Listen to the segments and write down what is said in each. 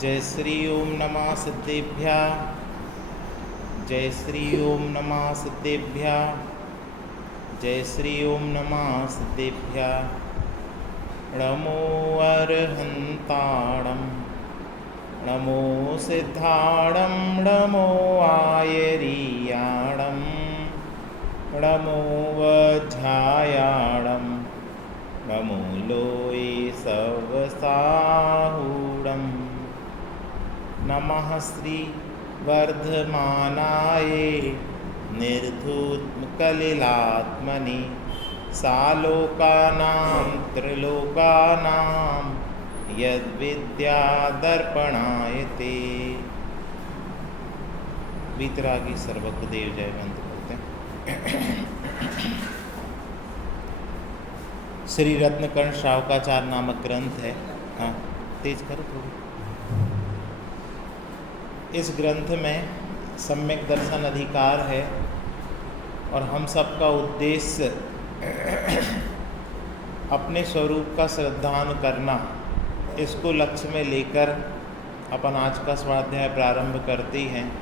जय श्री ओम नमः सिद्धेभ्यः। जय श्री ओम नमः सिद्धेभ्यः। जय श्री ओम नमः सिद्धेभ्यः। नमो अरहन्ताणं नमो सिद्धाणं नमो आयरीयाणं नमो वज्रायाणं नमो लोये सवसाहूणं नमः श्री वर्धमानाय निर्धूतकलिलात्मनि सालोकानां त्रिलोकानां यद्विद्यादर्पणायते। वीतरागी सर्वज्ञ देव जय मंत्र बोलते हैं। श्री रत्नकर्ण शावकाचार्य नामक ग्रंथ है। हाँ तेज करो थोड़ी। इस ग्रंथ में सम्यक दर्शन अधिकार है और हम सबका उद्देश्य अपने स्वरूप का श्रद्धान करना, इसको लक्ष्य में लेकर अपन आज का स्वाध्याय प्रारंभ करते हैं।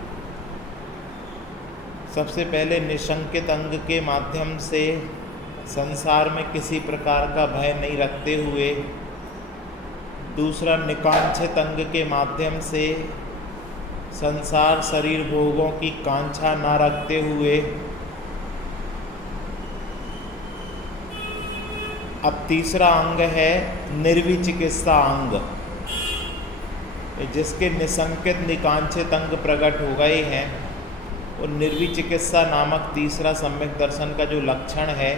सबसे पहले निशंकित अंग के माध्यम से संसार में किसी प्रकार का भय नहीं रखते हुए, दूसरा निकांक्षित अंग के माध्यम से संसार शरीर भोगों की कांक्षा ना रखते हुए, अब तीसरा अंग है निर्विचिकित्सा अंग, जिसके निसंकित निकांक्षित अंग प्रकट हो गए हैं। और निर्विचिकित्सा नामक तीसरा सम्यक दर्शन का जो लक्षण है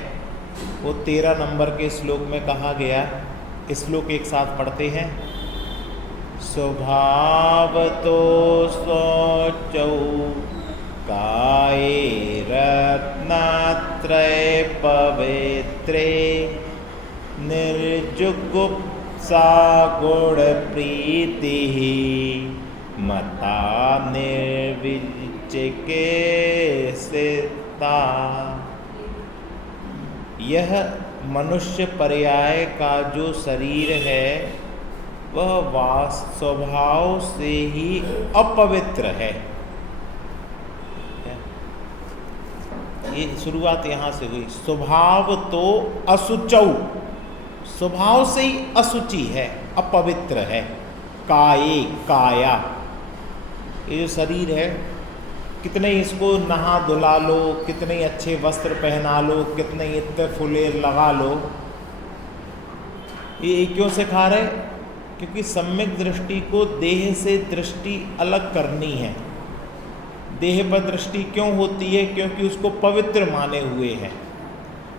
वो 13 नंबर के श्लोक में कहा गया। इस श्लोक एक साथ पढ़ते हैं। स्वभावतो शौचौ काये रत्नत्रये पवित्रे निर्जुगुप्सा गुणप्रीतिः मता निर्विचिकित्सिता। यह मनुष्य पर्याय का जो शरीर है वह स्वभाव से ही अपवित्र है। ये शुरुआत यहाँ से हुई। स्वभाव तो अशुचौ, स्वभाव से ही अशुचि है, अपवित्र है। काये, काया, ये जो शरीर है, कितने इसको नहा धुला लो, कितने अच्छे वस्त्र पहना लो, कितने इत्र फुले लगा लो, ये क्यों सिखा रहे? क्योंकि सम्यक दृष्टि को देह से दृष्टि अलग करनी है। देह पर दृष्टि क्यों होती है? क्योंकि उसको पवित्र माने हुए हैं।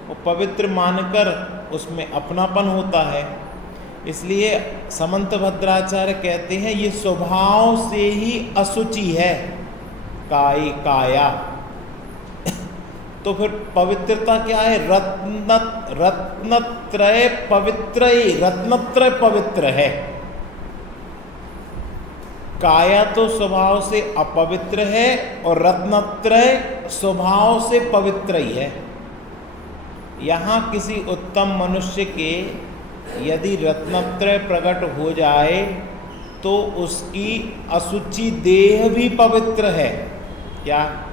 वो पवित्र मानकर उसमें अपनापन होता है। इसलिए समंत भद्राचार्य कहते हैं ये स्वभाव से ही अशुचि है, काये काया। तो फिर पवित्रता क्या है? रत्नत्रय पवित्र, रत्नत्रय पवित्र है। काया तो स्वभाव से अपवित्र है और रत्नत्रय स्वभाव से पवित्र ही है। यहाँ किसी उत्तम मनुष्य के यदि रत्नत्रय प्रकट हो जाए तो उसकी अशुचि देह भी पवित्र है। क्या?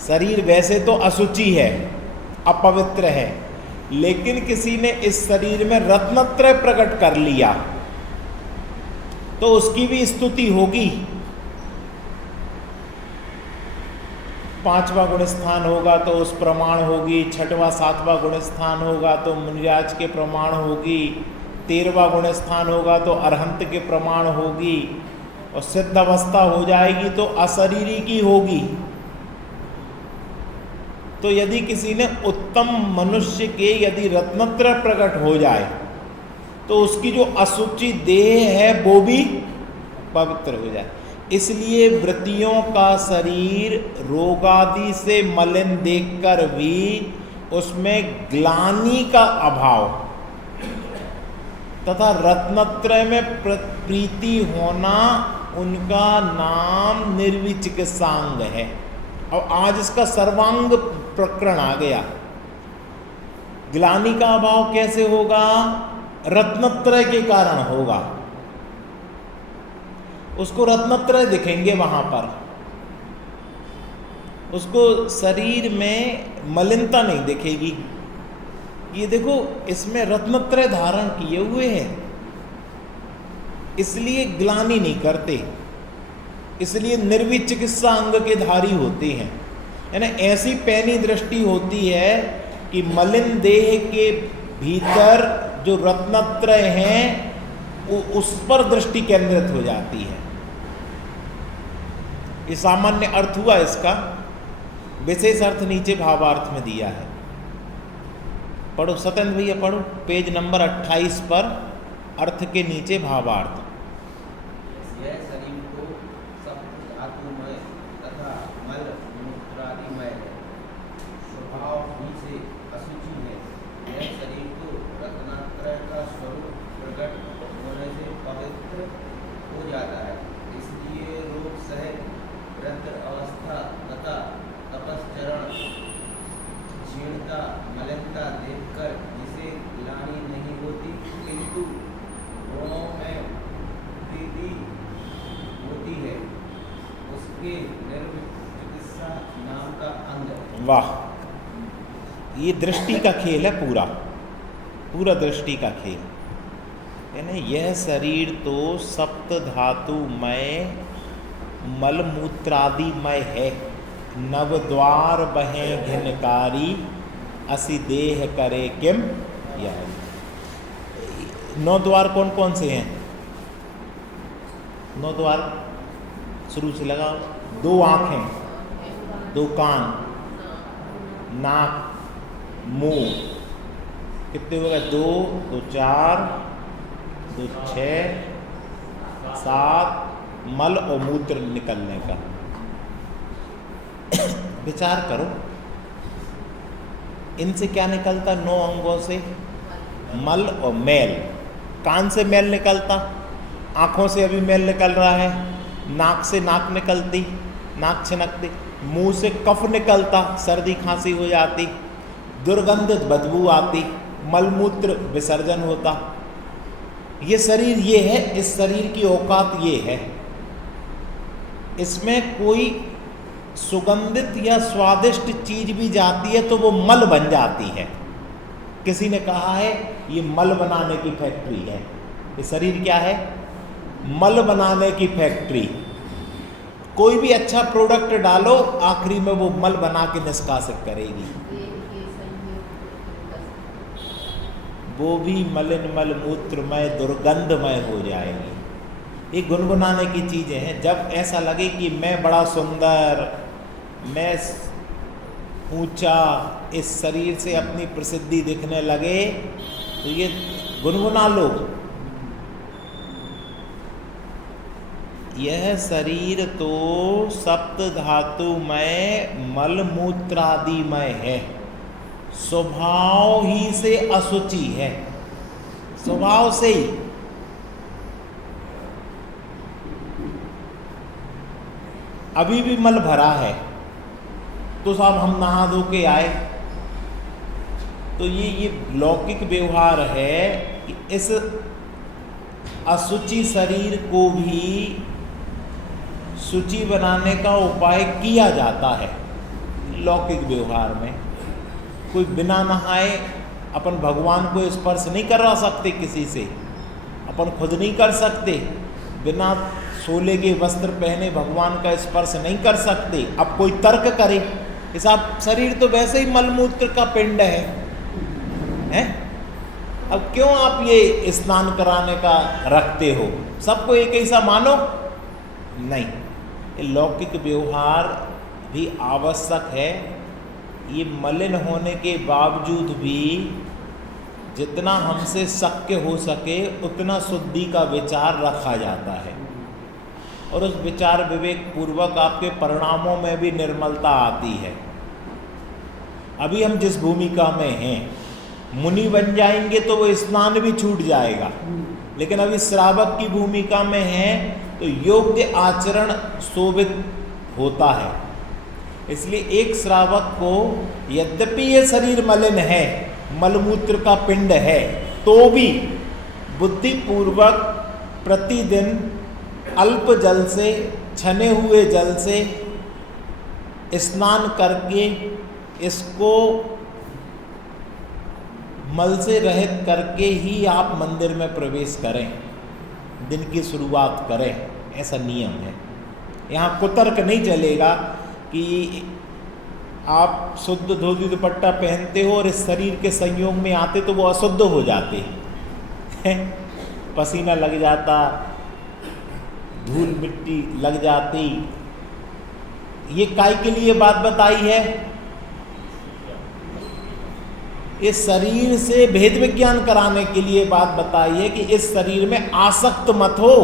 शरीर वैसे तो अशुचि है, अपवित्र है, लेकिन किसी ने इस शरीर में रत्नत्रय प्रकट कर लिया तो उसकी भी स्तुति होगी। 5वां गुण स्थान होगा तो उस प्रमाण होगी, 6वां 7वां गुण स्थान होगा तो मुनिराज के प्रमाण होगी, 13वां गुण स्थान होगा तो अरहंत के प्रमाण होगी, और सिद्ध अवस्था हो जाएगी तो अशरीरी की होगी। तो यदि किसी ने उत्तम मनुष्य के यदि रत्नत्रय प्रकट हो जाए तो उसकी जो अशुचि देह है वो भी पवित्र हो जाए। इसलिए वृत्तियों का शरीर रोगादि से मलिन देखकर भी उसमें ग्लानि का अभाव तथा रत्नत्रय में प्रीति होना, उनका नाम निर्विचिकित्सांग है। और आज इसका सर्वांग प्रकरण आ गया। ग्लानि का अभाव कैसे होगा? रत्नत्रय के कारण होगा। उसको रत्नत्रय दिखेंगे वहां पर, उसको शरीर में मलिनता नहीं दिखेगी। ये देखो इसमें रत्नत्रय धारण किए हुए हैं, इसलिए ग्लानि नहीं करते, इसलिए निर्विचिकित्सा अंग के धारी होते हैं। यानी ऐसी पैनी दृष्टि होती है कि मलिन देह के भीतर जो रत्नत्रय हैं वो उस पर दृष्टि केंद्रित हो जाती है। ये सामान्य अर्थ हुआ इसका, विशेष अर्थ नीचे भावार्थ में दिया है। पढ़ो सत्येंद्र भैया, पढ़ो पेज नंबर 28 पर अर्थ के नीचे भावार्थ। यह शरीर को सप्त धातुमय तथा मल मूत्रादिमय है, स्वभाव ही से अशुचि है। यह शरीर तो रत्नत्रय का स्वरूप प्रकट होने से पवित्र हो जाता है, इसलिए रोग सहित वृद्ध अवस्था तथा तपश्चरण क्षीणता मलिनता देखकर जिसे ग्लानि नहीं होती, किंतु गुणों में प्रीति होती है, उसके निर्विचिकित्सा नाम का अंग है। वाह, ये दृष्टि का खेल है, पूरा पूरा दृष्टि का खेल। यानी यह शरीर तो सप्त धातुमय मलमूत्रादिमय है, नवद्वार बहें घिनकारी असि देह करे किम यह। 9 द्वार कौन कौन से हैं? 9 द्वार शुरू से लगाओ। 2 आँखें, 2 कान, नाक, मुंह, कितने हो गए? 2 2 4 2 6 7 मल और मूत्र निकलने का। विचार करो, इनसे क्या निकलता? 9 अंगों से मल और मैल। कान से मैल निकलता, आँखों से अभी मैल निकल रहा है, नाक से नाक निकलती, नाक छिनकती, मुंह से कफ निकलता, सर्दी खांसी हो जाती, दुर्गंधित बदबू आती, मलमूत्र विसर्जन होता। ये शरीर ये है, इस शरीर की औकात ये है। इसमें कोई सुगंधित या स्वादिष्ट चीज भी जाती है तो वो मल बन जाती है। किसी ने कहा है ये मल बनाने की फैक्ट्री है। ये शरीर क्या है? मल बनाने की फैक्ट्री। कोई भी अच्छा प्रोडक्ट डालो, आखिरी में वो मल बना के निष्कासित करेगी। वो भी मलिन मल मूत्रमय दुर्गंधमय हो जाएगी। ये गुनगुनाने की चीज़ें हैं। जब ऐसा लगे कि मैं बड़ा सुंदर, मैं ऊंचा, इस शरीर से अपनी प्रसिद्धि दिखने लगे तो ये गुनगुना लो। यह शरीर तो सप्त धातुमय मलमूत्रादिमय है, स्वभाव ही से अशुचि है, स्वभाव से ही। अभी भी मल भरा है तो साहब हम नहा धो के आए, तो ये लौकिक व्यवहार है कि इस अशुचि शरीर को भी शुचि बनाने का उपाय किया जाता है। लौकिक व्यवहार में कोई बिना नहाए अपन भगवान को स्पर्श नहीं करवा सकते किसी से, अपन खुद नहीं कर सकते। बिना सोले के वस्त्र पहने भगवान का स्पर्श नहीं कर सकते। अब कोई तर्क करे, हिसाब शरीर तो वैसे ही मलमूत्र का पिंड है? अब क्यों आप ये स्नान कराने का रखते हो? सबको एक ऐसा मानो? नहीं, ये लौकिक व्यवहार भी आवश्यक है। ये मलिन होने के बावजूद भी जितना हमसे शक्य हो सके उतना शुद्धि का विचार रखा जाता है, और उस विचार विवेक पूर्वक आपके परिणामों में भी निर्मलता आती है। अभी हम जिस भूमिका में हैं, मुनि बन जाएंगे तो वो स्नान भी छूट जाएगा, लेकिन अभी श्रावक की भूमिका में हैं तो योग्य आचरण शोभित होता है। इसलिए एक श्रावक को यद्यपि ये शरीर मलिन है, मलमूत्र का पिंड है, तो भी बुद्धिपूर्वक प्रतिदिन अल्प जल से, छने हुए जल से स्नान करके इसको मल से रहित करके ही आप मंदिर में प्रवेश करें, दिन की शुरुआत करें, ऐसा नियम है। यहाँ कुतर्क नहीं चलेगा कि आप शुद्ध धोती दुपट्टा पहनते हो और इस शरीर के संयोग में आते तो वो अशुद्ध हो जाते हैं, पसीना लग जाता, धूल मिट्टी लग जाती। ये काय के लिए बात बताई है? इस शरीर से भेद विज्ञान कराने के लिए बात बताई है कि इस शरीर में आसक्त मत हो।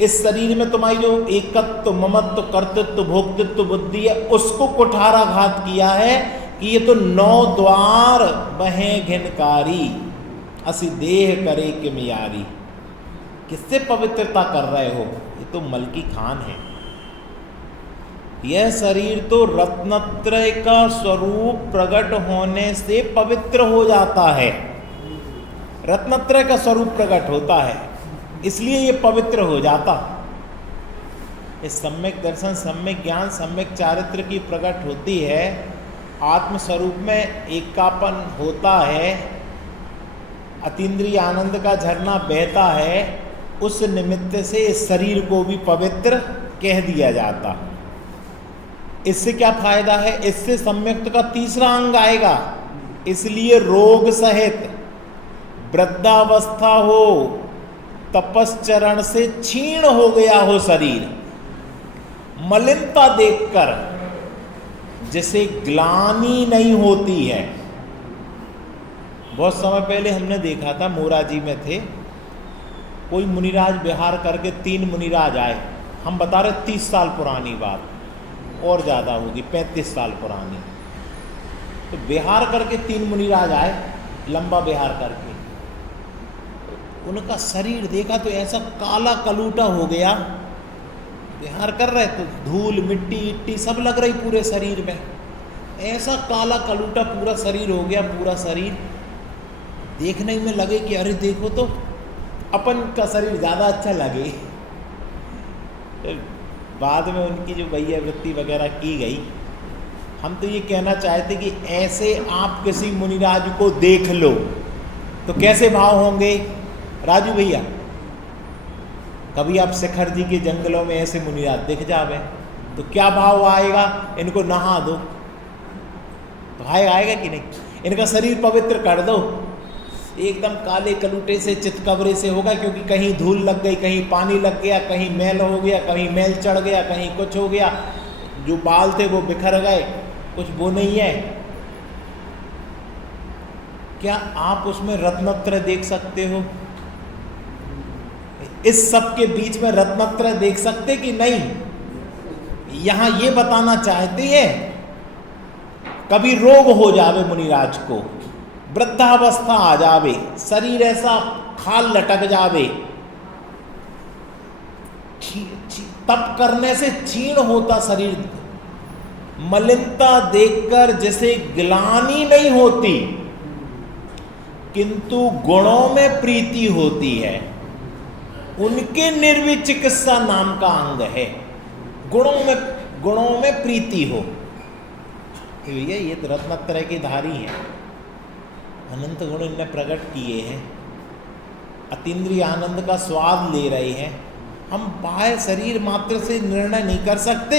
इस शरीर में तुम्हारी जो एकत्व, ममत्व, कर्तृत्व, भोक्तृत्व बुद्धि है उसको कुठाराघात किया है कि ये तो 9 द्वार बहें घिनकारी, असी देह करे कि मियारी। किससे पवित्रता कर रहे हो? ये तो मल की खान है। यह शरीर तो रत्नत्रय का स्वरूप प्रकट होने से पवित्र हो जाता है। रत्नत्रय का स्वरूप प्रकट होता है, इसलिए ये पवित्र हो जाता। इस सम्यक दर्शन, सम्यक ज्ञान, सम्यक चारित्र की प्रकट होती है, आत्म स्वरूप में एकापन होता है, अतीन्द्रिय आनंद का झरना बहता है। उस निमित्त से इस शरीर को भी पवित्र कह दिया जाता। इससे क्या फायदा है? इससे सम्यक्त का तीसरा अंग आएगा। इसलिए रोग सहित वृद्धावस्था हो, तपश्चरण से क्षीण हो गया हो शरीर, मलिनता देखकर जिसे ग्लानि नहीं होती है। बहुत समय पहले हमने देखा था, मोराजी में थे, कोई मुनिराज विहार करके 3 मुनिराज आए। हम बता रहे 30 साल पुरानी बात, और ज़्यादा होगी, 35 साल पुरानी। तो विहार करके 3 मुनिराज आए, लंबा विहार करके। उनका शरीर देखा तो ऐसा काला कलूटा हो गया। विहार कर रहे तो धूल मिट्टी इट्टी सब लग रही पूरे शरीर में, ऐसा काला कलूटा पूरा शरीर हो गया। पूरा शरीर देखने में लगे कि अरे देखो तो अपन का शरीर ज़्यादा अच्छा लगे। बाद में उनकी जो भैया वृत्ति वगैरह की गई। हम तो ये कहना चाहते कि ऐसे आप किसी मुनिराज को देख लो तो कैसे भाव होंगे? राजू भैया, कभी आप शिखर जी के जंगलों में ऐसे मुनिराज दिख जावे तो क्या भाव आएगा? इनको नहा दो तो आएगा कि नहीं? इनका शरीर पवित्र कर दो, एकदम काले कलूटे से, चितकबरे से होगा, क्योंकि कहीं धूल लग गई, कहीं पानी लग गया, कहीं मैल हो गया, कहीं मैल चढ़ गया, कहीं कुछ हो गया, जो बाल थे वो बिखर गए, कुछ वो नहीं है। क्या आप उसमें रत्नत्रय देख सकते हो? इस सब के बीच में रत्नत्रय देख सकते कि नहीं? यहां ये बताना चाहते हैं, कभी रोग हो जावे मुनिराज को, वृद्धावस्था आ जावे, शरीर ऐसा खाल लटक जावे, तप करने से क्षीण होता शरीर, मलिनता देखकर जैसे ग्लानि नहीं होती किंतु गुणों में प्रीति होती है, उनके निर्विचिकित्सा नाम का अंग है। गुणों में प्रीति हो। ये तो रत्नत्रय की धारी है, अनंत गुण इनने प्रकट किए हैं, अतीन्द्रिय आनंद का स्वाद ले रहे हैं। हम बाह्य शरीर मात्र से निर्णय नहीं कर सकते।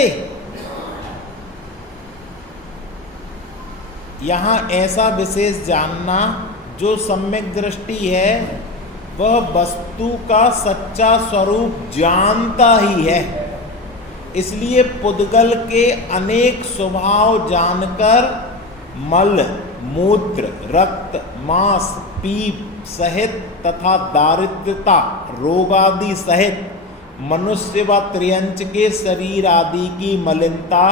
यहाँ ऐसा विशेष जानना, जो सम्यक दृष्टि है वह वस्तु का सच्चा स्वरूप जानता ही है। इसलिए पुद्गल के अनेक स्वभाव जानकर मल, मूत्र, रक्त, मांस, पीप सहित तथा दारिद्रता, रोगादि सहित मनुष्य व त्रियंच के शरीर आदि की मलिनता,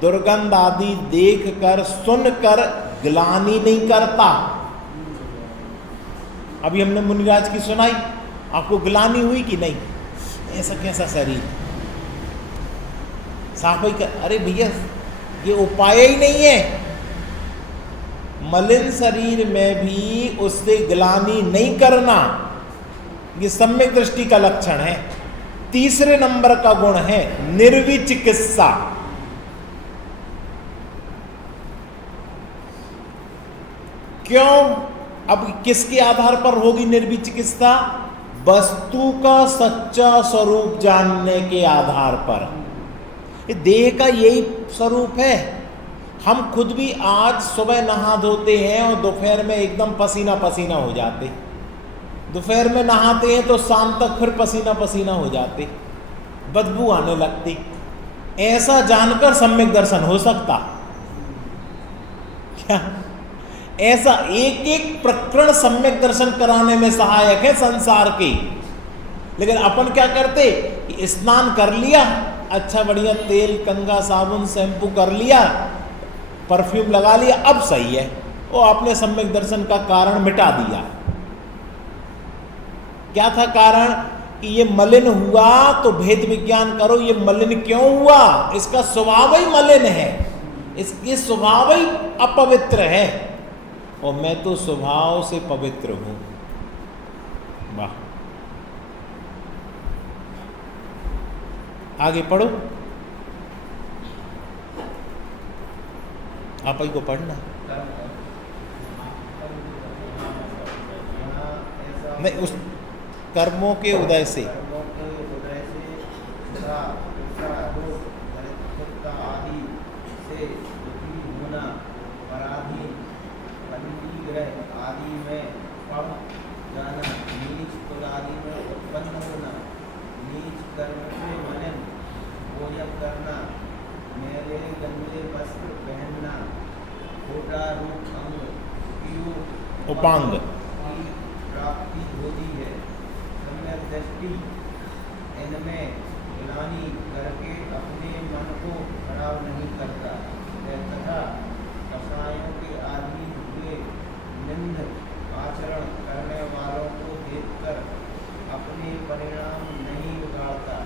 दुर्गंध आदि देखकर सुनकर ग्लानि नहीं करता। अभी हमने मुनिराज की सुनाई, आपको ग्लानि हुई कि नहीं? ऐसा कैसा शरीर, साफाई कर, अरे भैया ये उपाय ही नहीं है। मलिन शरीर में भी उससे ग्लानि नहीं करना, ये सम्यक दृष्टि का लक्षण है। तीसरे नंबर का गुण है निर्विचिकित्सा। क्यों? अब किसके आधार पर होगी निर्विचिकित्सा? वस्तु का सच्चा स्वरूप जानने के आधार पर। देह का यही स्वरूप है। हम खुद भी आज सुबह नहा धोते हैं और दोपहर में एकदम पसीना पसीना हो जाते, दोपहर में नहाते हैं तो शाम तक फिर पसीना पसीना हो जाते, बदबू आने लगती। ऐसा जानकर सम्यक दर्शन हो सकता क्या? ऐसा एक एक प्रकरण सम्यक दर्शन कराने में सहायक है संसार की। लेकिन अपन क्या करते? स्नान कर लिया, अच्छा बढ़िया तेल कंघा साबुन शैम्पू कर लिया, परफ्यूम लगा लिया, अब सही है, वो आपने सम्यक दर्शन का कारण मिटा दिया। क्या था कारण? कि ये मलिन हुआ तो भेद विज्ञान करो, ये मलिन क्यों हुआ? इसका स्वभाव ही मलिन है, इसके स्वभाव ही अपवित्र है, और मैं तो स्वभाव से पवित्र हूं। वाह, आगे पढ़ो, आप ही को पढ़ना नहीं, उस कर्मों के उदय से आदि से दुखी होना, पराधीन आदि में पड़ जाना, नीच कुल आदि में उत्पन्न होना, नीच कर्म से मलिन भोजन करना, मेरे गंदे वस्त्र पहनना, छोटा रूप अंग उपांग की प्राप्ति होती है। सम्यक दृष्टि इनमें ग्लानि करके अपने मन को खराब नहीं करता, तथा कसायों के आदि हुए निंद आचरण करने वालों को देखकर अपने परिणाम नहीं बिगाड़ता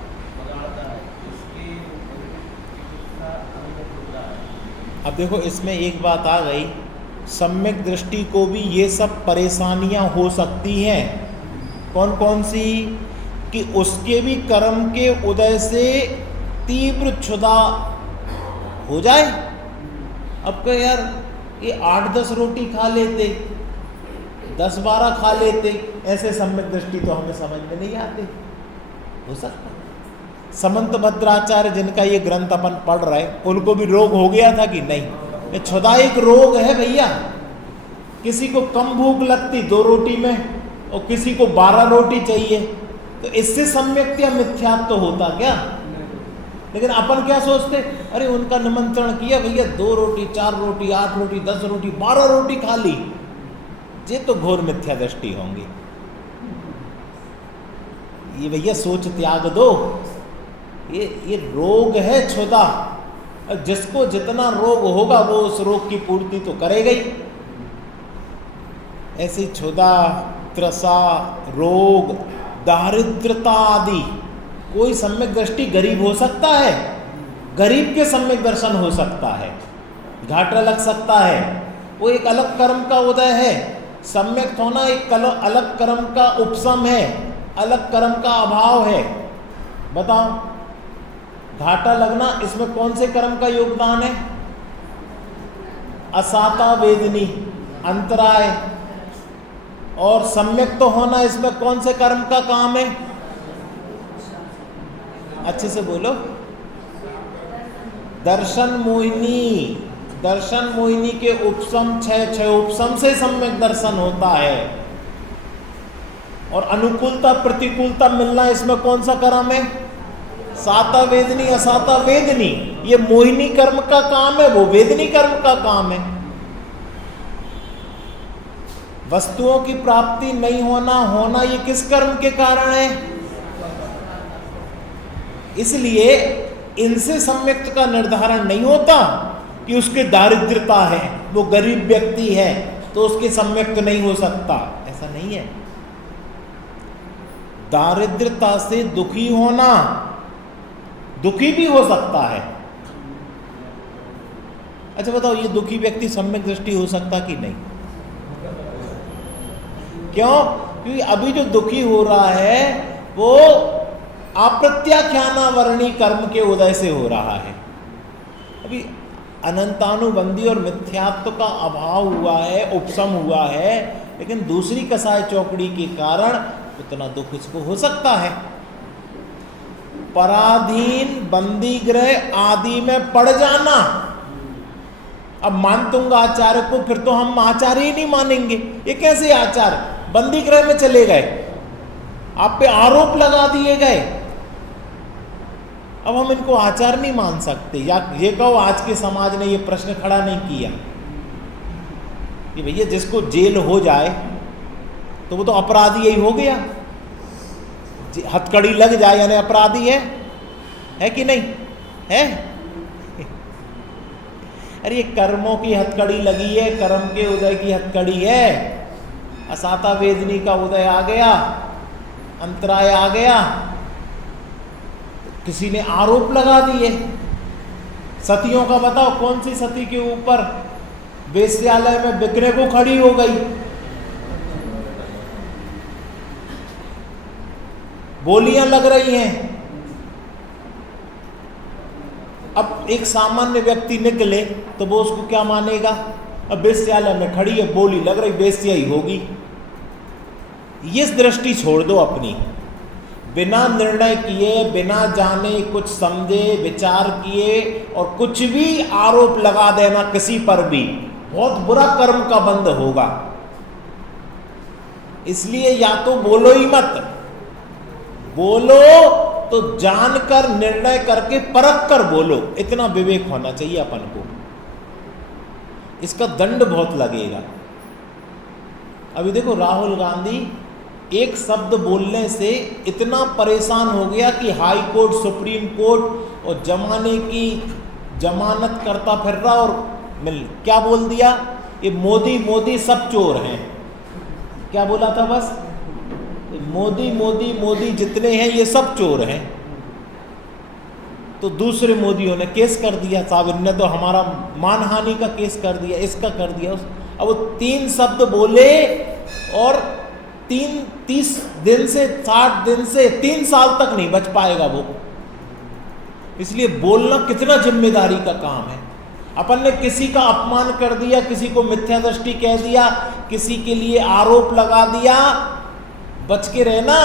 है, इसके चिकित्सा अंग होता है। अब देखो, इसमें एक बात आ गई, सम्यक दृष्टि को भी ये सब परेशानियां हो सकती हैं। कौन कौन सी? कि उसके भी कर्म के उदय से तीव्र क्षुधा हो जाए। अब कह यार, ये 8-10 रोटी खा लेते, 10-12 खा लेते, ऐसे सम्यक दृष्टि तो हमें समझ में नहीं आते। हो सकता समंत भद्राचार्य, जिनका ये ग्रंथ अपन पढ़ रहे, उनको भी रोग हो गया था कि नहीं? ये क्षुधा एक रोग है भैया। किसी को कम भूख लगती 2 रोटी में, और किसी को 12 रोटी चाहिए, तो इससे सम्यक या मिथ्यात्व तो होता क्या? लेकिन अपन क्या सोचते? अरे उनका निमंत्रण किया भैया, 2 रोटी 4 रोटी 8 रोटी 10 रोटी 12 रोटी खा ली, ये तो घोर मिथ्या दृष्टि होंगी। ये भैया सोच त्याग दो, ये रोग है क्षुधा। जिसको जितना रोग होगा वो उस रोग की पूर्ति तो करेगा ही। ऐसी क्षुधा, त्रसा, रोग, दारिद्रता आदि, कोई सम्यक दृष्टि गरीब हो सकता है, गरीब के सम्यक दर्शन हो सकता है, घाटा लग सकता है, वो एक अलग कर्म का उदय है। सम्यक होना एक अलग कर्म का उपशम है, अलग कर्म का अभाव है। बताओ, घाटा लगना इसमें कौन से कर्म का योगदान है? असाता वेदनी, अंतराय। और सम्यक तो होना इसमें कौन से कर्म का काम है? अच्छे से बोलो। दर्शन मोहिनी, दर्शन मोहिनी के उपशम 6 उपशम से सम्यक दर्शन होता है। और अनुकूलता प्रतिकूलता मिलना इसमें कौन सा कर्म है? साता वेदनी असाता वेदनी, ये मोहिनी कर्म का काम है, वो वेदनी कर्म का काम है। वस्तुओं की प्राप्ति नहीं होना ये किस कर्म के कारण है? इसलिए इनसे सम्यक का निर्धारण नहीं होता कि उसके दारिद्रता है, वो गरीब व्यक्ति है तो उसके सम्यक नहीं हो सकता, ऐसा नहीं है। दारिद्रता से दुखी होना, दुखी भी हो सकता है। अच्छा बताओ, ये दुखी व्यक्ति सम्यक दृष्टि हो सकता कि नहीं? क्यों? क्योंकि अभी जो दुखी हो रहा है वो अप्रत्याख्यानावर्णी कर्म के उदय से हो रहा है। अभी अनंतानुबंधी और मिथ्यात्व का अभाव हुआ है, उपशम हुआ है, लेकिन दूसरी कसाय चौकड़ी के कारण उतना दुख इसको हो सकता है। पराधीन, बंदी गृह आदि में पड़ जाना। अब मान दूंगा आचार्य को, फिर तो हम आचार्य ही नहीं मानेंगे। ये कैसे आचार्य? बंदी गृह में चले गए, आप पे आरोप लगा दिए गए, अब हम इनको आचार्य नहीं मान सकते। या ये कहो आज के समाज ने ये प्रश्न खड़ा नहीं किया कि भैया जिसको जेल हो जाए तो वो तो अपराधी ही हो गया, हथकड़ी लग जाए यानी अपराधी है कि नहीं है? अरे ये कर्मों की हथकड़ी लगी है, कर्म के उदय की हथकड़ी है। असाता वेदनी का उदय आ गया, अंतराय आ गया, किसी ने आरोप लगा दिए। सतियों का बताओ, कौन सी सती के ऊपर वेश्यालय में बिकने को खड़ी हो गई? बोलियां लग रही हैं। अब एक सामान्य व्यक्ति निकले तो वो उसको क्या मानेगा? अब वेश्यालय में खड़ी है, बोली लग रही, वेश्या ही होगी। ये दृष्टि छोड़ दो अपनी। बिना निर्णय किए, बिना जाने, कुछ समझे, विचार किए और कुछ भी आरोप लगा देना किसी पर भी बहुत बुरा कर्म का बंध होगा। इसलिए या तो बोलो ही मत, बोलो तो जानकर निर्णय करके परख कर बोलो। इतना विवेक होना चाहिए अपन को। इसका दंड बहुत लगेगा। अभी देखो राहुल गांधी एक शब्द बोलने से इतना परेशान हो गया कि हाई कोर्ट, सुप्रीम कोर्ट और जमाने की जमानत करता फिर रहा और क्या बोल दिया? ये मोदी मोदी सब चोर हैं। क्या बोला था? बस मोदी मोदी मोदी जितने हैं ये सब चोर हैं। तो दूसरे मोदियों ने केस कर दिया, साहब इनने तो हमारा मानहानि का केस कर दिया, इसका कर दिया। अब वो 3 शब्द बोले और 30 दिन से 60 दिन से 3 साल तक नहीं बच पाएगा वो। इसलिए बोलना कितना जिम्मेदारी का काम है। अपन ने किसी का अपमान कर दिया, किसी को मिथ्या दृष्टि कह दिया, किसी के लिए आरोप लगा दिया, बच के रहना,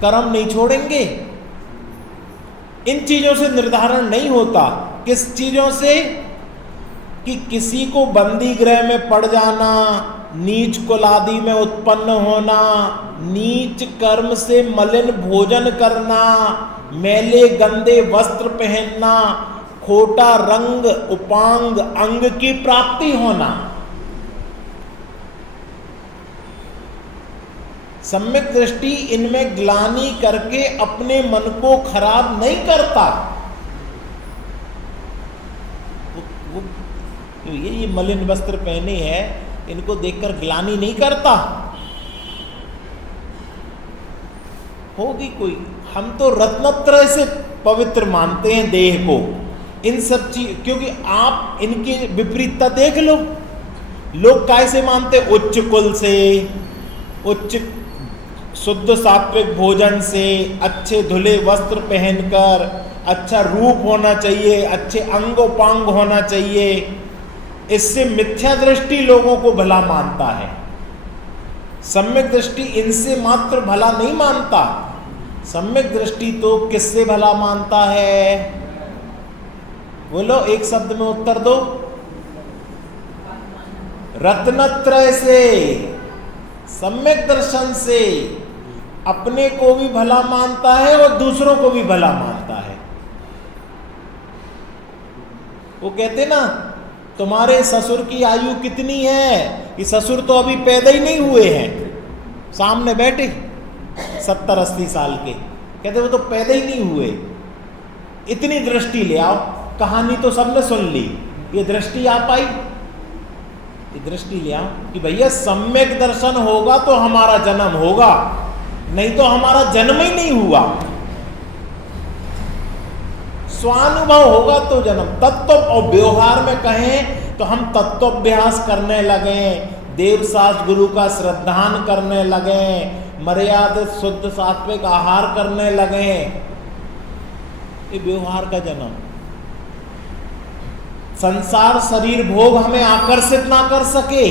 कर्म नहीं छोड़ेंगे। इन चीजों से निर्धारण नहीं होता। किस चीजों से? कि किसी को बंदी गृह में पड़ जाना, नीच कुलादि में उत्पन्न होना, नीच कर्म से मलिन भोजन करना, मैले गंदे वस्त्र पहनना, खोटा रंग उपांग अंग की प्राप्ति होना। सम्यक दृष्टि इनमें ग्लानि करके अपने मन को खराब नहीं करता। ये मलिन वस्त्र पहने हैं, इनको देखकर ग्लानि नहीं करता। होगी कोई, हम तो रत्नत्रय से पवित्र मानते हैं देह को, इन सब चीज, क्योंकि आप इनकी विपरीतता देख लो। लोग कैसे मानते? उच्च कुल से, उच्च शुद्ध सात्विक भोजन से, अच्छे धुले वस्त्र पहनकर, अच्छा रूप होना चाहिए, अच्छे अंगोपांग होना चाहिए। इससे मिथ्या दृष्टि लोगों को भला मानता है, सम्यक दृष्टि इनसे मात्र भला नहीं मानता। सम्यक दृष्टि तो किससे भला मानता है? बोलो, एक शब्द में उत्तर दो। रत्नत्रय से, सम्यक दर्शन से अपने को भी भला मानता है और दूसरों को भी भला मानता है। वो कहते ना, तुम्हारे ससुर की आयु कितनी है? कि ससुर तो अभी पैदा ही नहीं हुए हैं, सामने बैठे 70-80 साल के, कहते वो तो पैदा ही नहीं हुए। इतनी दृष्टि ले आओ। कहानी तो सबने सुन ली, ये दृष्टि आ पाई? ये दृष्टि ले आओ कि भैया सम्यक दर्शन होगा तो हमारा जन्म होगा, नहीं तो हमारा जन्म ही नहीं हुआ। स्वानुभव होगा तो जन्म। तत्व और व्यवहार में कहें तो हम तत्वाभ्यास करने लगे, देवशास्त्र गुरु का श्रद्धान करने लगे, मर्यादित शुद्ध सात्विक आहार करने लगे, ये व्यवहार का जन्म। संसार शरीर भोग हमें आकर्षित ना कर सके,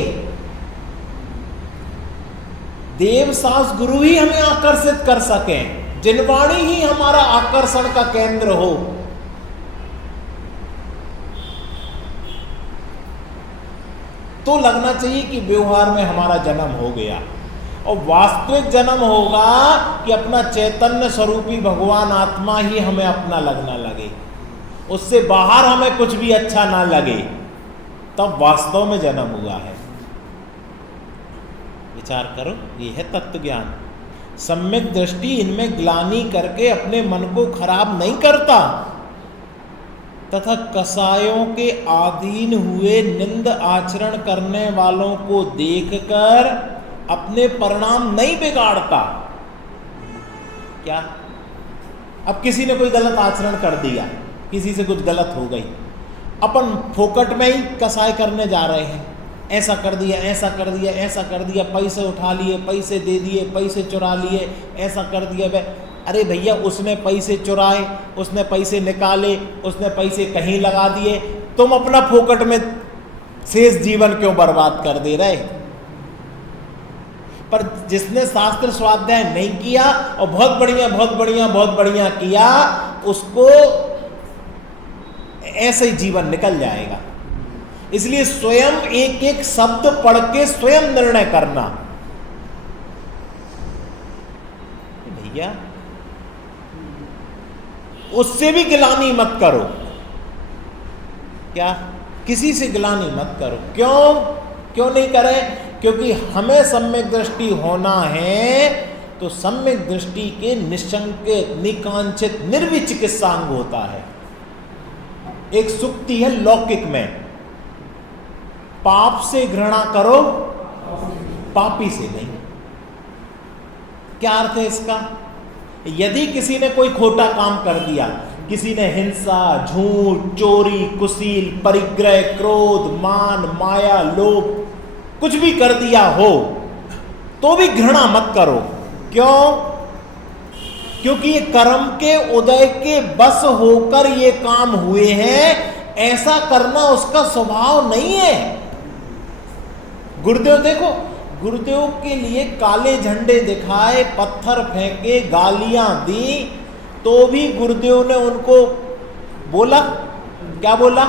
देव सास गुरु ही हमें आकर्षित कर सके, जिनवाणी ही हमारा आकर्षण का केंद्र हो। तो लगना चाहिए कि व्यवहार में हमारा जन्म हो गया। और वास्तविक जन्म होगा कि अपना चैतन्य स्वरूपी भगवान आत्मा ही हमें अपना लगना लगे, उससे बाहर हमें कुछ भी अच्छा ना लगे, तब वास्तव में जन्म हुआ है। विचार करो, ये है तत्व ज्ञान। सम्यक दृष्टि इनमें ग्लानि करके अपने मन को खराब नहीं करता, तथा कसायों के अधीन हुए निंद आचरण करने वालों को देखकर अपने परिणाम नहीं बिगाड़ता। क्या? अब किसी ने कोई गलत आचरण कर दिया, किसी से कुछ गलत हो गई, अपन फोकट में ही कसाय करने जा रहे हैं, ऐसा कर दिया, ऐसा कर दिया, ऐसा कर दिया, पैसे उठा लिए, पैसे दे दिए, पैसे चुरा लिए, ऐसा कर दिया। अरे भैया, उसने पैसे चुराए, उसने पैसे निकाले, उसने पैसे कहीं लगा दिए, तुम अपना फोकट में शेष जीवन क्यों बर्बाद कर दे रहे? पर जिसने शास्त्र स्वाध्याय नहीं किया और बहुत बढ़िया बहुत बढ़िया बहुत बढ़िया किया, उसको ऐसे ही जीवन निकल जाएगा। इसलिए स्वयं एक एक शब्द पढ़ के स्वयं निर्णय करना। भैया, उससे भी गिलानी मत करो। क्या? किसी से गिलानी मत करो। क्यों नहीं करें? क्योंकि हमें सम्यक दृष्टि होना है, तो सम्यक दृष्टि के निशंक निकांक्षित निर्विचिकित्सांग होता है। एक सुक्ति है लौकिक में, पाप से घृणा करो, पापी से नहीं। क्या अर्थ है इसका? यदि किसी ने कोई खोटा काम कर दिया, किसी ने हिंसा, झूठ, चोरी, कुशील, परिग्रह, क्रोध, मान, माया, लोभ कुछ भी कर दिया हो, तो भी घृणा मत करो। क्यों? क्योंकि ये कर्म के उदय के बस होकर ये काम हुए हैं, ऐसा करना उसका स्वभाव नहीं है। गुरुदेव देखो, गुरुदेव के लिए काले झंडे दिखाए, पत्थर फेंके, गालियां दी, तो भी गुरुदेव ने उनको बोला, क्या बोला?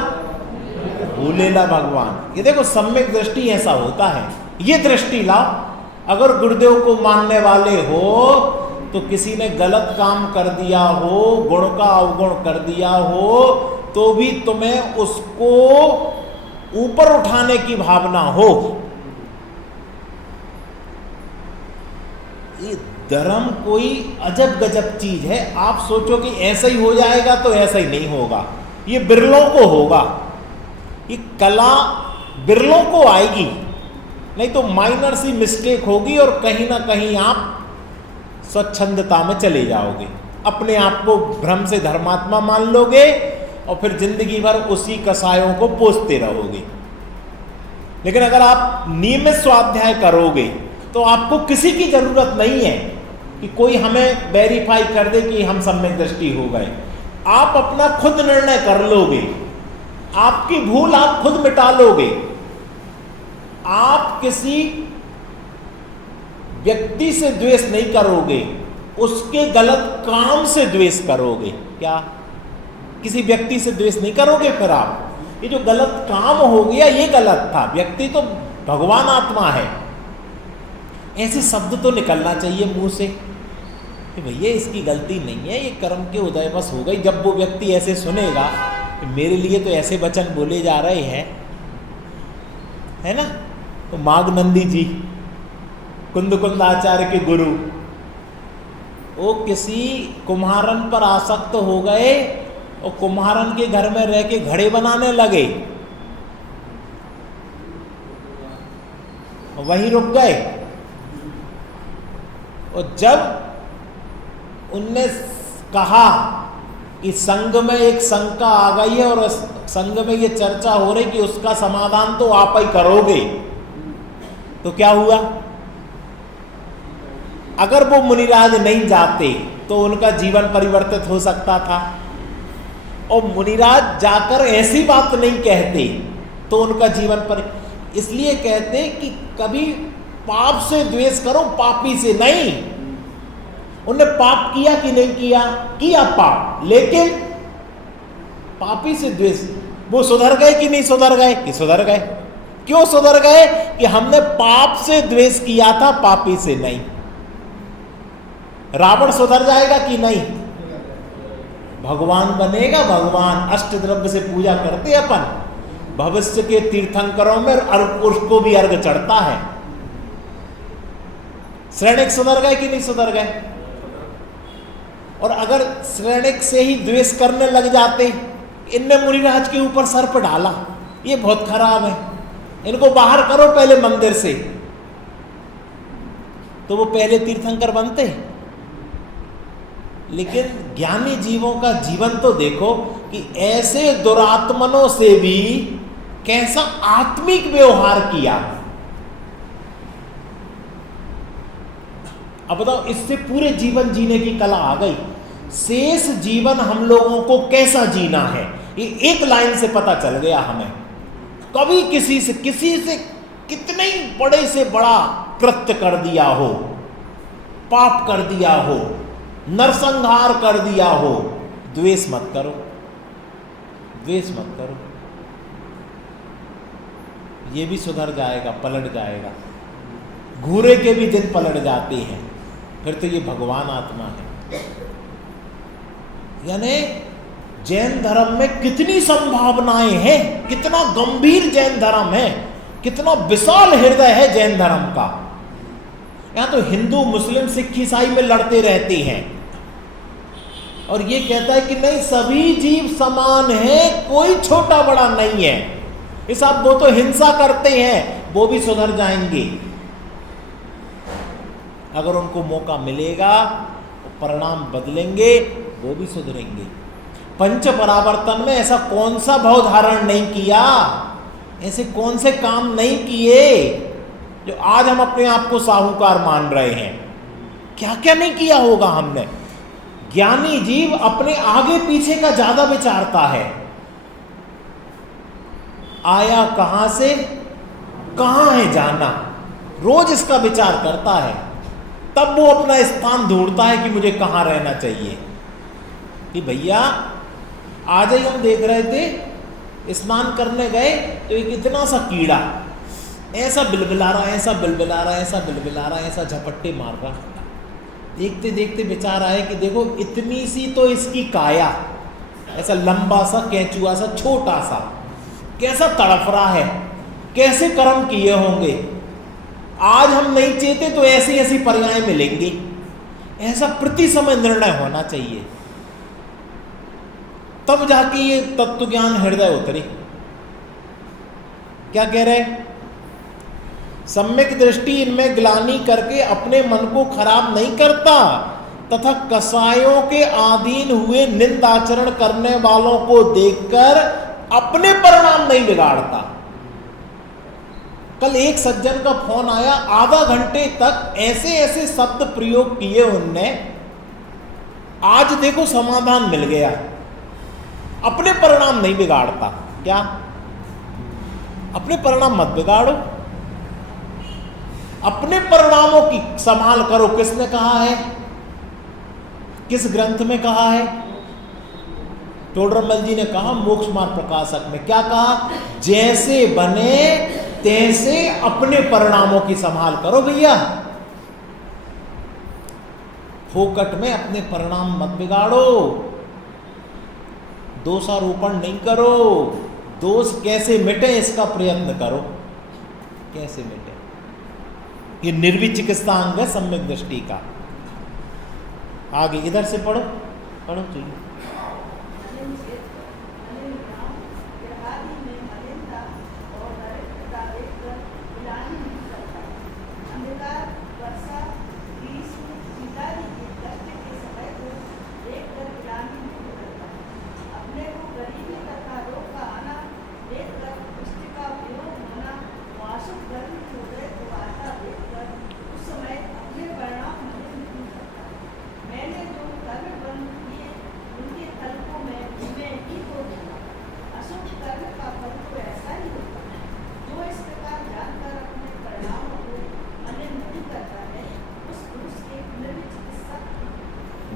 भूलेला भगवान। ये देखो, सम्यक दृष्टि ऐसा होता है। ये दृष्टि लाओ। अगर गुरुदेव को मानने वाले हो, तो किसी ने गलत काम कर दिया हो, गुण का अवगुण कर दिया हो, तो भी तुम्हें उसको ऊपर उठाने की भावना हो। ये धर्म कोई अजब गजब चीज है। आप सोचो कि ऐसा ही हो जाएगा, तो ऐसा ही नहीं होगा। ये बिरलों को होगा। ये कला बिरलों को आएगी, नहीं तो माइनर सी मिस्टेक होगी और कहीं ना कहीं आप स्वच्छंदता में चले जाओगे, अपने आप को भ्रम से धर्मात्मा मान लोगे और फिर जिंदगी भर उसी कसायों को पोसते रहोगे। लेकिन अगर आप नियमित स्वाध्याय करोगे, तो आपको किसी की जरूरत नहीं है कि कोई हमें वेरीफाई कर दे कि हम सम्यक दृष्टि हो गए। आप अपना खुद निर्णय कर लोगे, आपकी भूल आप खुद मिटा लोगे। आप किसी व्यक्ति से द्वेष नहीं करोगे, उसके गलत काम से द्वेष करोगे। क्या? किसी व्यक्ति से द्वेष नहीं करोगे। फिर आप ये जो गलत काम हो गया, ये गलत था, व्यक्ति तो भगवान आत्मा है। ऐसे शब्द तो निकलना चाहिए मुंह से कि भैया इसकी गलती नहीं है, ये कर्म के उदय बस हो गई। जब वो व्यक्ति ऐसे सुनेगा कि मेरे लिए तो ऐसे वचन बोले जा रहे हैं, है ना, तो माघनंदी जी, कुंद आचार्य के गुरु, वो किसी कुम्हारन पर आसक्त हो गए और कुम्हारन के घर में रह के घड़े बनाने लगे, वहीं रुक गए। और जब उनने कहा कि संघ में एक शंका आ गई है और संघ में ये चर्चा हो रही कि उसका समाधान तो आप ही करोगे, तो क्या हुआ? अगर वो मुनिराज नहीं जाते तो उनका जीवन परिवर्तित हो सकता था, और मुनिराज जाकर ऐसी बात नहीं कहते तो उनका जीवन इसलिए कहते कि कभी पाप से द्वेष करो, पापी से नहीं। उन्होंने पाप किया कि नहीं किया? किया पाप, लेकिन पापी से द्वेष। वो सुधर गए कि नहीं सुधर गए? कि सुधर गए। क्यों सुधर गए? कि हमने पाप से द्वेष किया था, पापी से नहीं। रावण सुधर जाएगा कि नहीं? भगवान बनेगा, भगवान। अष्ट द्रव्य से पूजा करते अपन, भविष्य के तीर्थंकरों में उसको भी अर्घ चढ़ता है। श्रेणिक सुधर गए कि नहीं सुधर गए? और अगर श्रेणिक से ही द्वेष करने लग जाते, इनने मुनिराज के ऊपर सर्प डाला, ये बहुत खराब है, इनको बाहर करो पहले मंदिर से, तो वो पहले तीर्थंकर बनते। लेकिन ज्ञानी जीवों का जीवन तो देखो कि ऐसे दुरात्मनों से भी कैसा आत्मिक व्यवहार किया। अब बताओ, इससे पूरे जीवन जीने की कला आ गई। शेष जीवन हम लोगों को कैसा जीना है, ये एक लाइन से पता चल गया हमें। कभी किसी से कितने ही बड़े से बड़ा कृत्य कर दिया हो, पाप कर दिया हो, नरसंहार कर दिया हो, द्वेष मत करो, द्वेष मत करो। ये भी सुधर जाएगा, पलट जाएगा। घूरे के भी दिन पलट जाते हैं, फिर तो ये भगवान आत्मा है। यानी जैन धर्म में कितनी संभावनाएं हैं, कितना गंभीर जैन धर्म है, कितना विशाल हृदय है जैन धर्म का। यहां तो हिंदू मुस्लिम सिख ईसाई में लड़ते रहते हैं, और ये कहता है कि नहीं, सभी जीव समान हैं, कोई छोटा बड़ा नहीं है। ये सब वो तो हिंसा करते हैं, वो भी सुधर जाएंगे अगर उनको मौका मिलेगा, परिणाम बदलेंगे, वो भी सुधरेंगे। पंच परावर्तन में ऐसा कौन सा भाव धारण नहीं किया, ऐसे कौन से काम नहीं किए जो आज हम अपने आप को साहूकार मान रहे हैं। क्या क्या नहीं किया होगा हमने। ज्ञानी जीव अपने आगे पीछे का ज्यादा विचारता है, आया कहां से, कहां है जाना, रोज इसका विचार करता है। तब वो अपना स्थान ढूंढता है कि मुझे कहां रहना चाहिए। कि भैया आज ही हम देख रहे थे, स्नान करने गए तो एक इतना सा कीड़ा ऐसा बिलबिला रहा, ऐसा बिलबिला रहा, ऐसा बिलबिला रहा, ऐसा झपट्टे मार रहा। देखते देखते विचार आए कि देखो, इतनी सी तो इसकी काया, ऐसा लंबा सा कैंचुआ सा छोटा सा, कैसा तड़फ रहा है, कैसे कर्म किए होंगे। आज हम नहीं चेते तो ऐसी ऐसी पर्याय मिलेंगी। ऐसा प्रति समय निर्णय होना चाहिए, तब जाके ये तत्व ज्ञान हृदय उतरे। क्या कह रहे? सम्यक दृष्टि इनमें ग्लानि करके अपने मन को खराब नहीं करता, तथा कसायों के अधीन हुए निंद आचरण करने वालों को देखकर अपने परिणाम नहीं बिगाड़ता। कल एक सज्जन का फोन आया, आधा घंटे तक ऐसे ऐसे शब्द प्रयोग किए उनने, आज देखो समाधान मिल गया। अपने परिणाम नहीं बिगाड़ता। क्या? अपने परिणाम मत बिगाड़ो, अपने परिणामों की संभाल करो। किसने कहा है? किस ग्रंथ में कहा है? टोडरमल जी ने कहा मोक्ष मार्ग प्रकाशक में। क्या कहा? जैसे बने तैसे अपने परिणामों की संभाल करो भैया। फोकट में अपने परिणाम मत बिगाड़ो, दोषारोपण नहीं करो। दोष कैसे मिटे इसका प्रयत्न करो, कैसे मिटे। ये निर्विचिकित्सा अंग है सम्यक दृष्टि का। आगे इधर से पढ़ो, पढ़ो तो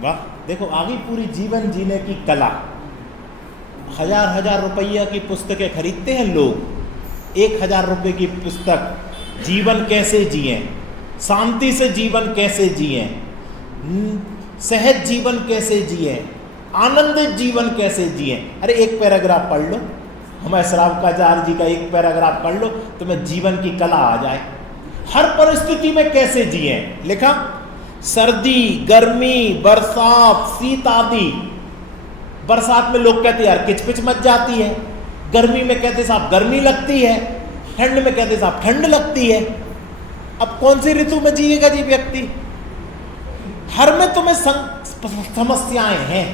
वाह, देखो आगे पूरी जीवन जीने की कला। हजार हजार रुपया की पुस्तकें खरीदते हैं लोग, 1000 रुपये की पुस्तक, जीवन कैसे जिए, शांति से जीवन कैसे जिए, सहज जीवन कैसे जिए, आनंदित जीवन कैसे जिए। अरे एक पैराग्राफ पढ़ लो, हमारे श्रावकाचार्य जी का एक पैराग्राफ पढ़ लो, तुम्हें जीवन की कला आ जाए। हर परिस्थिति में कैसे जिए लिखा, सर्दी, गर्मी, बरसात, शीत आदि। बरसात में लोग कहते यार किचपिच मच जाती है, गर्मी में कहते साहब गर्मी लगती है, ठंड में कहते साहब ठंड लगती है। अब कौन सी ऋतु में जिएगा जी व्यक्ति? हर में तुम्हें समस्याएं हैं।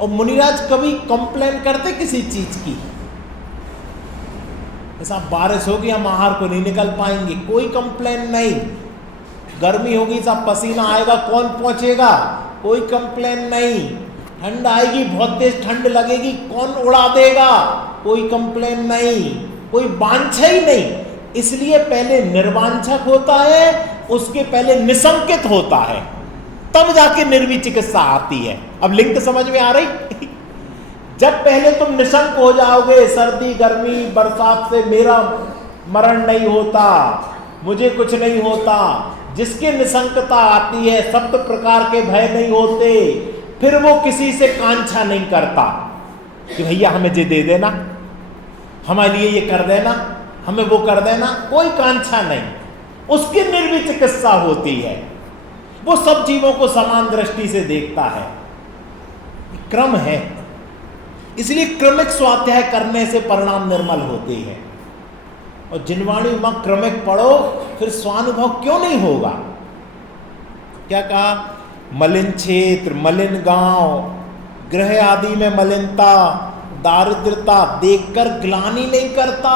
और मुनिराज कभी कंप्लेन करते किसी चीज की? ऐसा बारिश होगी हम आहार को नहीं निकल पाएंगे, कोई कंप्लेन नहीं। गर्मी होगी सब पसीना आएगा, कौन पहुंचेगा, कोई कंप्लेन नहीं। ठंड आएगी बहुत तेज ठंड लगेगी, कौन उड़ा देगा, कोई कंप्लेन नहीं, कोई वांछा ही नहीं। इसलिए पहले निर्वांछक होता है, उसके पहले निशंकित होता है, तब जाके निर्वी चिकित्सा आती है। अब लिंक समझ में आ रही? जब पहले तुम निशंक हो जाओगे, सर्दी गर्मी बरसात से मेरा मरण नहीं होता, मुझे कुछ नहीं होता, जिसके निशंकता आती है, सप्त प्रकार के भय नहीं होते, फिर वो किसी से कांक्षा नहीं करता कि भैया हमें ये दे देना, हमारे लिए ये कर देना, हमें वो कर देना, कोई कांक्षा नहीं। उसकी निर्वी चिकित्सा होती है, वो सब जीवों को समान दृष्टि से देखता है। क्रम है, इसलिए क्रमिक स्वाध्याय करने से परिणाम निर्मल होते हैं। और जिनवाणी मां क्रमिक पढ़ो, फिर स्वानुभव क्यों नहीं होगा? क्या कहा? मलिन क्षेत्र, मलिन गांव, गृह आदि में मलिनता, दारिद्रता देखकर ग्लानि नहीं करता।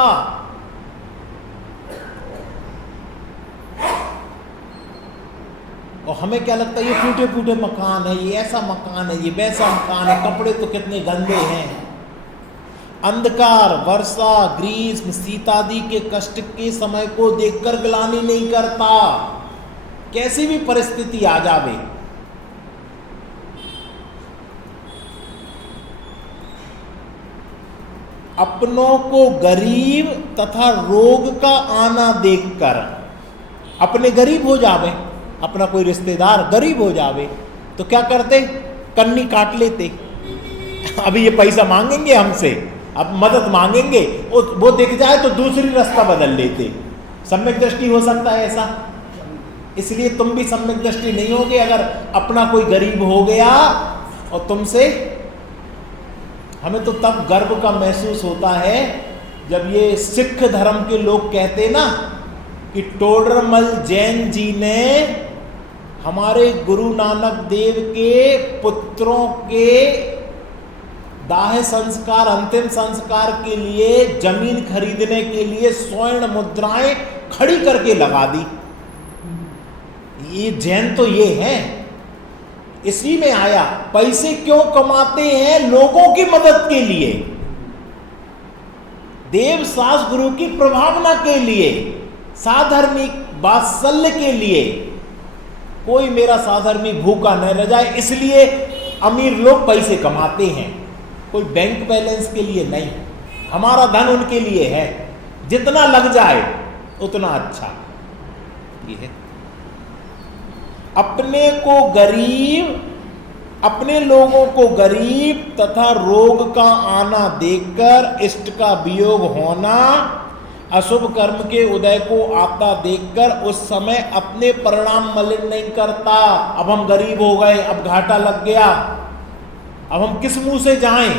और हमें क्या लगता है ये टूटे फूटे मकान है, ये ऐसा मकान है, ये वैसा मकान है, कपड़े तो कितने गंदे हैं। अंधकार, वर्षा, ग्रीष्म, शीत आदि के कष्ट के समय को देखकर ग्लानि नहीं करता, कैसी भी परिस्थिति आ जावे। अपनों को गरीब तथा रोग का आना देखकर, अपने गरीब हो जावे, अपना कोई रिश्तेदार गरीब हो जावे तो क्या करते? कन्नी काट लेते। अभी ये पैसा मांगेंगे हमसे, अब मदद मांगेंगे, वो दिख जाए तो दूसरी रास्ता बदल लेते। सम्यक दृष्टि हो सकता है ऐसा? इसलिए तुम भी सम्यक दृष्टि नहीं होगे अगर अपना कोई गरीब हो गया और तुमसे। हमें तो तब गर्व का महसूस होता है जब ये सिख धर्म के लोग कहते ना कि टोडरमल जैन जी ने हमारे गुरु नानक देव के पुत्रों के दाह संस्कार, अंतिम संस्कार के लिए जमीन खरीदने के लिए स्वर्ण मुद्राएं खड़ी करके लगा दी। ये जैन तो ये है, इसी में आया। पैसे क्यों कमाते हैं? लोगों की मदद के लिए, देव सास गुरु की प्रभावना के लिए, साधर्मिक वात्सल्य के लिए। कोई मेरा साधर्मी भूखा न रह जाए, इसलिए अमीर लोग पैसे कमाते हैं, कोई बैंक बैलेंस के लिए नहीं। हमारा धन उनके लिए है, जितना लग जाए उतना अच्छा। ये है अपने को गरीब, अपने लोगों को गरीब तथा रोग का आना देखकर इष्ट का वियोग होना, अशुभ कर्म के उदय को आता देखकर उस समय अपने परिणाम मलिन नहीं करता। अब हम गरीब हो गए, अब घाटा लग गया, अब हम किस मुंह से जाएं?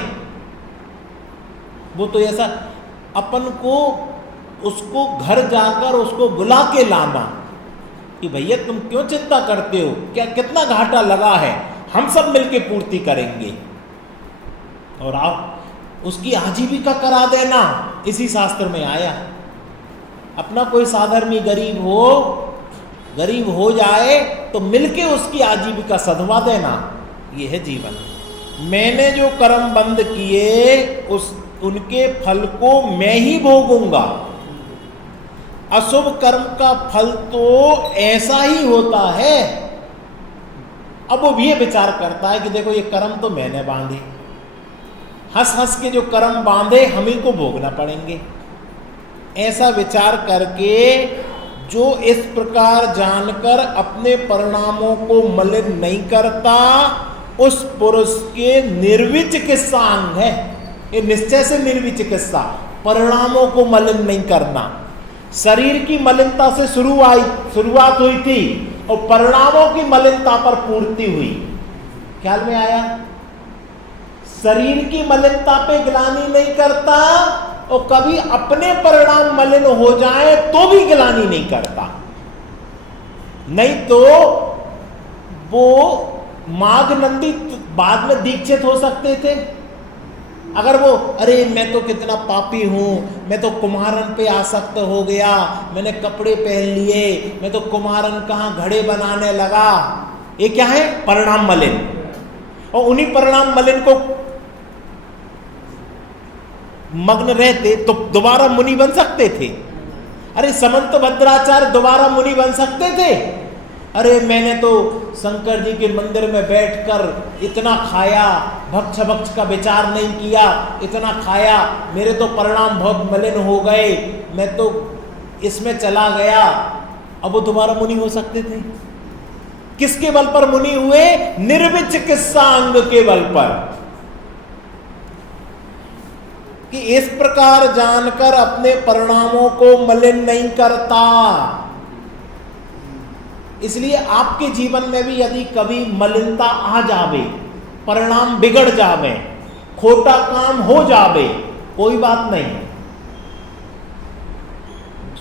वो तो ऐसा अपन को, उसको घर जाकर उसको बुला के लाना कि भैया तुम क्यों चिंता करते हो, क्या कितना घाटा लगा है, हम सब मिलके पूर्ति करेंगे। और आप उसकी आजीविका करा देना, इसी शास्त्र में आया। अपना कोई साधर्मी गरीब हो जाए तो मिलके उसकी आजीविका सधवा देना, ये है जीवन। मैंने जो कर्म बंद किए उनके फल को मैं ही भोगूंगा। अशुभ कर्म का फल तो ऐसा ही होता है अब वो ये विचार करता है कि देखो ये कर्म तो मैंने बांधे, हंस हंस के जो कर्म बांधे हम ही को भोगना पड़ेंगे। ऐसा विचार करके जो इस प्रकार जानकर अपने परिणामों को मलिन नहीं करता, उस पुरुष के निर्विचिकित्सा अंग है। ये निश्चय से निर्विचिकित्सा, परिणामों को मलिन नहीं करना। शरीर की मलिनता से शुरुआत हुई थी और परिणामों की मलिनता पर पूर्ति हुई। ख्याल में आया? शरीर की मलिनता पे ग्लानि नहीं करता और कभी अपने परिणाम मलिन हो जाए तो भी ग्लानि नहीं करता। नहीं तो वो माघ नंदी बाद में दीक्षित हो सकते थे। अगर वो अरे मैं तो कितना पापी हूं, मैं तो कुम्हारन पे आसक्त हो गया, मैंने कपड़े पहन लिए, मैं तो कुम्हारन कहाँ घड़े बनाने लगा, ये क्या है? परिणाम मलिन। और उन्हीं परिणाम मलिन को मग्न रहते तो दोबारा मुनि बन सकते थे। अरे समंत भद्राचार्य दोबारा मुनि बन सकते थे। अरे मैंने तो शंकर जी के मंदिर में बैठकर इतना खाया, भक्ष भक्ष का विचार नहीं किया, इतना खाया, मेरे तो परिणाम बहुत मलिन हो गए, मैं तो इसमें चला गया। अब वो दोबारा मुनि हो सकते थे। किसके बल पर मुनि हुए? निर्विचिकित्सा अंग के बल पर, कि इस प्रकार जानकर अपने परिणामों को मलिन नहीं करता। इसलिए आपके जीवन में भी यदि कभी मलिनता आ जावे, परिणाम बिगड़ जावे, खोटा काम हो जावे, कोई बात नहीं,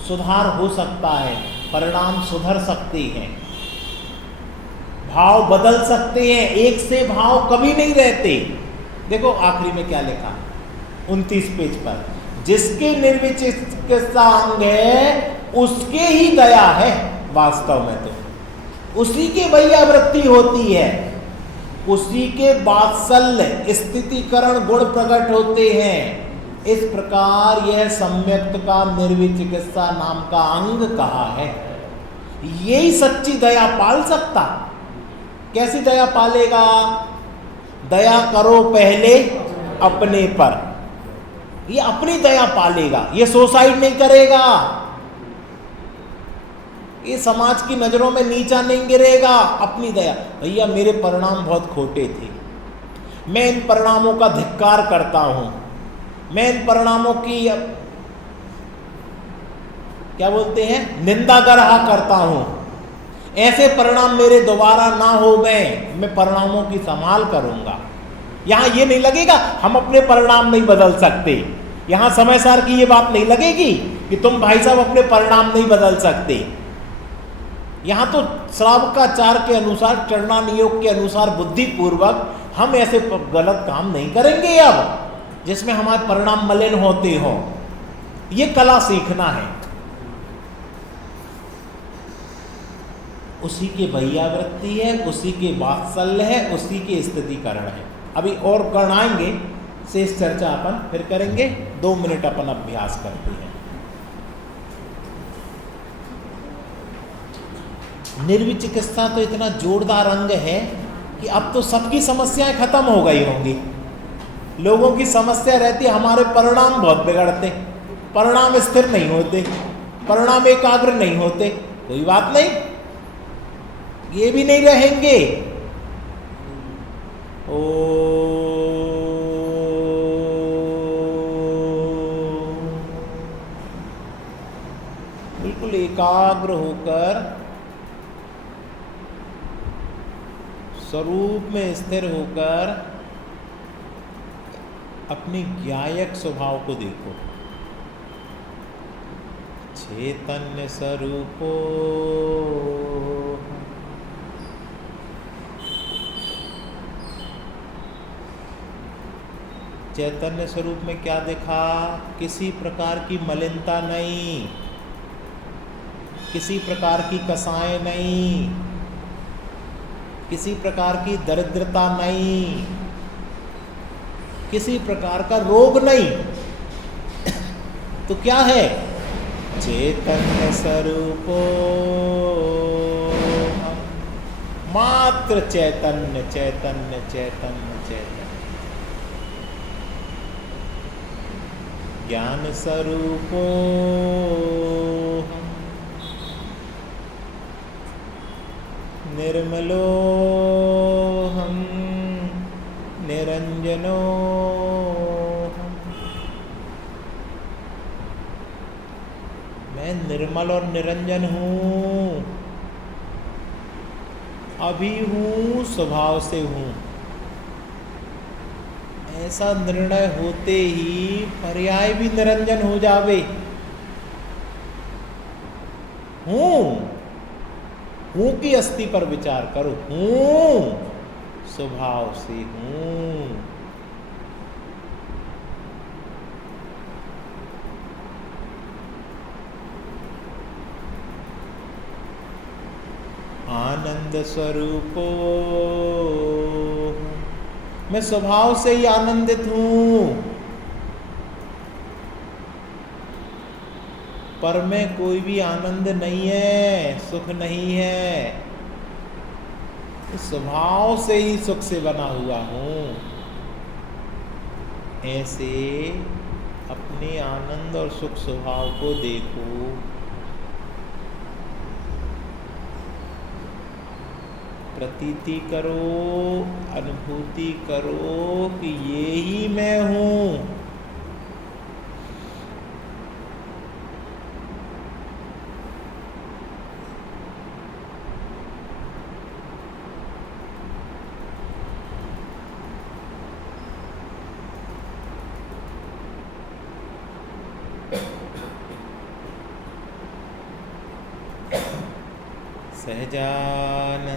सुधार हो सकता है, परिणाम सुधर सकते हैं, भाव बदल सकते हैं। एक से भाव कभी नहीं रहते। देखो आखिरी में क्या लिखा, 29 पेज पर, जिसके निर्विचिकित्सा अंग है उसके ही दया है। वास्तव में तो उसी के वैयावृत्ति होती है, उसी के वात्सल्य स्थितिकरण गुण प्रकट होते हैं। इस प्रकार यह सम्यक्त का निर्विचिकित्सा नाम का अंग कहा है। यही सच्ची दया पाल सकता। कैसी दया पालेगा? दया करो पहले अपने पर, ये अपनी दया पालेगा, ये सुसाइड नहीं करेगा, ये समाज की नजरों में नीचा नहीं गिरेगा। अपनी दया, भैया मेरे परिणाम बहुत खोटे थे, मैं इन परिणामों का धिक्कार करता हूं, मैं इन परिणामों की क्या बोलते हैं, निंदा गरहा करता हूं, ऐसे परिणाम मेरे दोबारा ना हो, मैं परिणामों की संभाल करूंगा। यहां ये नहीं लगेगा हम अपने परिणाम नहीं बदल सकते, यहां समय सार की ये बात नहीं लगेगी कि तुम भाई साहब अपने परिणाम नहीं बदल सकते। यहां तो श्रावकाचार के अनुसार, चरणा नियोग के अनुसार बुद्धिपूर्वक हम ऐसे गलत काम नहीं करेंगे अब जिसमें हमारे परिणाम मलिन होते हो। ये कला सीखना है, उसी के वैयावृत्ति है, उसी के वात्सल्य है, उसी के स्थितिकरण है। अभी और गण आएंगे, शेष चर्चा अपन फिर करेंगे। 2 मिनट अपन अभ्यास करते हैं। निर्विचिकित्सा तो इतना जोरदार अंग है कि अब तो सबकी समस्याएं खत्म हो गई होंगी। लोगों की समस्या रहती है हमारे परिणाम बहुत बिगड़ते, परिणाम स्थिर नहीं होते, परिणाम एकाग्र नहीं होते। कोई बात नहीं, ये भी नहीं रहेंगे। बिल्कुल एकाग्र होकर, स्वरूप में स्थिर होकर अपनी ज्ञायक स्वभाव को देखो। चैतन्य स्वरूपो चैतन्य स्वरूप में क्या देखा? किसी प्रकार की मलिनता नहीं, किसी प्रकार की कसाएं नहीं, किसी प्रकार की दरिद्रता नहीं, किसी प्रकार का रोग नहीं। तो क्या है? चैतन्य स्वरूपो मात्र चैतन्य चैतन्य चैतन्य चैतन्य। ज्ञान स्वरूपो निर्मलो हम निरंजनो हम। मैं निर्मल और निरंजन हूँ, अभी हूँ, स्वभाव से हूँ। ऐसा निर्णय होते ही पर्याय भी निरंजन हो जावे। हूँ की अस्थि पर विचार करो। हूँ स्वभाव से हूँ। आनंद स्वरूपो, मैं स्वभाव से ही आनंदित हूँ, पर में कोई भी आनंद नहीं है, सुख नहीं है। स्वभाव से ही सुख से बना हुआ हूँ। ऐसे अपने आनंद और सुख स्वभाव को देखो। प्रतीति करो, अनुभूति करो कि ये ही मैं हूँ। सहजानंद